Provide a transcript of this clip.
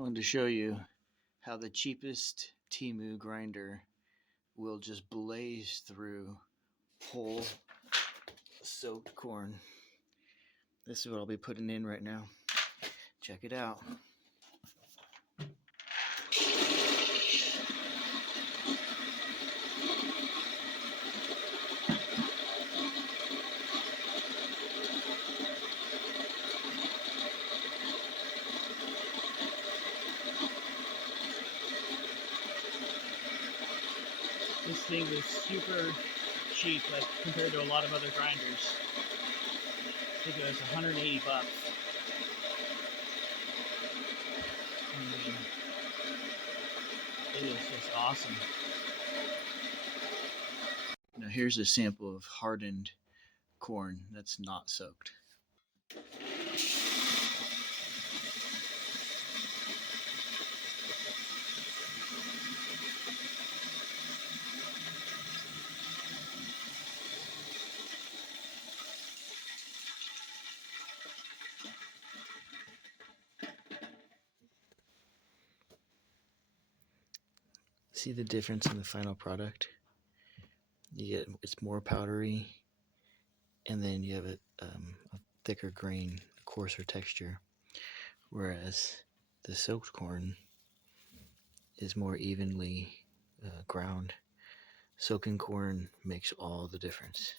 I wanted to show you how the cheapest Temu grinder will just blaze through whole soaked corn. This is what I'll be putting in right now. Check it out. This thing was super cheap, like compared to a lot of other grinders. I think it was 180 bucks. I mean, it is just awesome. Now here's a sample of hardened corn that's not soaked. See the difference in the final product? It's more powdery, and then you have a thicker grain, a coarser texture, whereas the soaked corn is more evenly ground. Soaking corn makes all the difference.